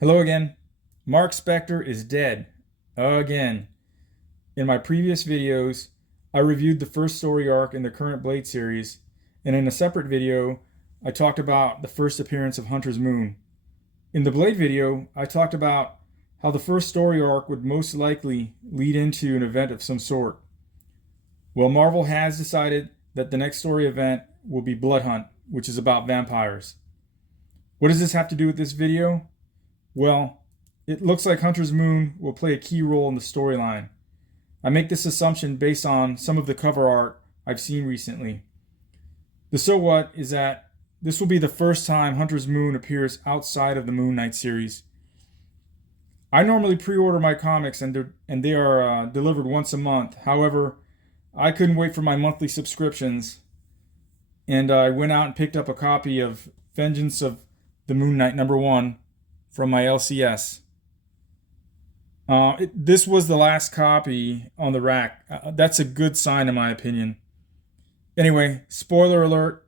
Hello again. Mark Spector is dead. Again. In my previous videos, I reviewed the first story arc in the current Blade series, and in a separate video, I talked about the first appearance of Hunter's Moon. In the Blade video, I talked about how the first story arc would most likely lead into an event of some sort. Well, Marvel has decided that the next story event will be Blood Hunt, which is about vampires. What does this have to do with this video? Well, it looks like Hunter's Moon will play a key role in the storyline. I make this assumption based on some of the cover art I've seen recently. The so what is that this will be the first time Hunter's Moon appears outside of the Moonight series. I normally pre-order my comics and they are delivered once a month. However, I couldn't wait for my monthly subscriptions, and I went out and picked up a copy of Vengeance of the Moon Knight #1 from my LCS. This was the last copy on the rack. That's a good sign in my opinion. Anyway, spoiler alert,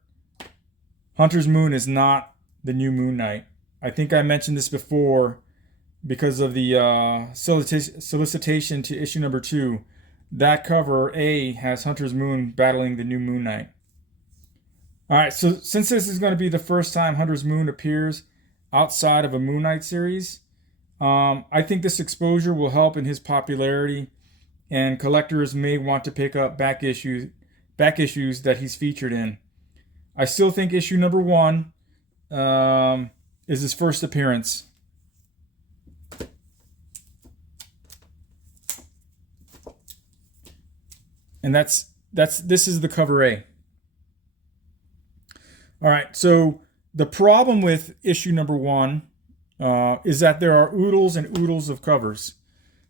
Hunter's Moon is not the new Moon Knight. I think I mentioned this before because of the solicitation to issue #2. That cover A has Hunter's Moon battling the new Moon Knight. Alright, so since this is going to be the first time Hunter's Moon appears outside of a Moon Knight series, I think this exposure will help in his popularity, and collectors may want to pick up back issues that he's featured in. I still think issue #1 is his first appearance. And this is the cover A. All right, so the problem with issue #1 is that there are oodles and oodles of covers.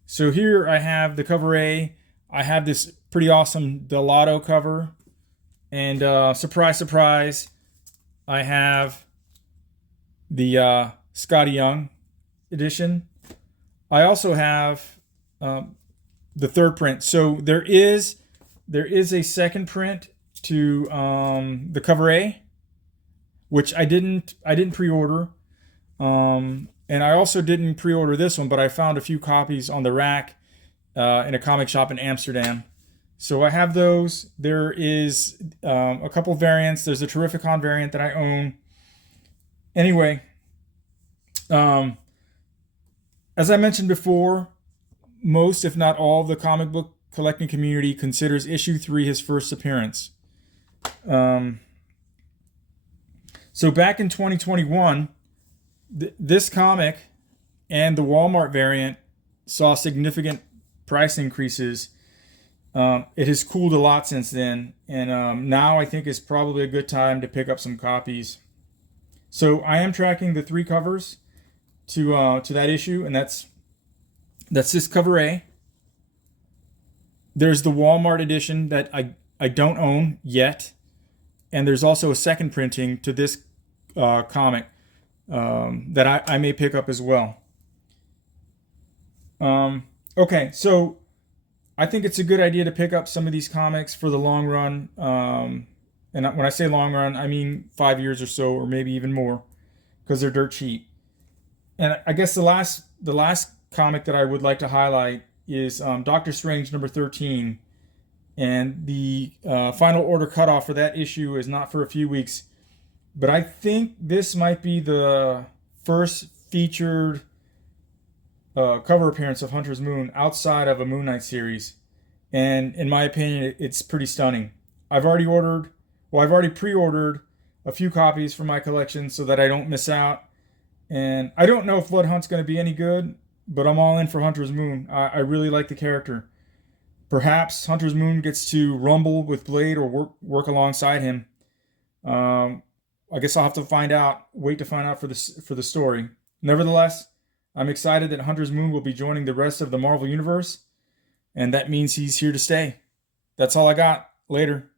So here I have the cover A. I have this pretty awesome Delato cover. And surprise, surprise, I have the Scotty Young edition. I also have the third print. So there is a second print to the cover A, which I didn't pre-order. And I also didn't pre-order this one, but I found a few copies on the rack in a comic shop in Amsterdam. So I have those. There is a couple variants. There's a Terrificon variant that I own. Anyway, as I mentioned before, most, if not all, of the comic book collecting community considers issue 3 his first appearance. So back in 2021, this comic and the Walmart variant saw significant price increases. It has cooled a lot since then, and now I think is probably a good time to pick up some copies. So I am tracking the 3 covers to that issue, and that's this cover A. There's the Walmart edition that I don't own yet, and there's also a second printing to this comic that I may pick up as well. Okay, so I think it's a good idea to pick up some of these comics for the long run. And when I say long run, I mean 5 years or so, or maybe even more, because they're dirt cheap. And I guess the last comic that I would like to highlight is Doctor Strange #13. And the final order cutoff for that issue is not for a few weeks. But I think this might be the first featured cover appearance of Hunter's Moon outside of a Moon Knight series. And in my opinion, it's pretty stunning. I've already pre-ordered a few copies for my collection so that I don't miss out. And I don't know if Blood Hunt's going to be any good, but I'm all in for Hunter's Moon. I really like the character. Perhaps Hunter's Moon gets to rumble with Blade or work alongside him. I guess I'll have to wait to find out for the story. Nevertheless, I'm excited that Hunter's Moon will be joining the rest of the Marvel Universe, and that means he's here to stay. That's all I got. Later.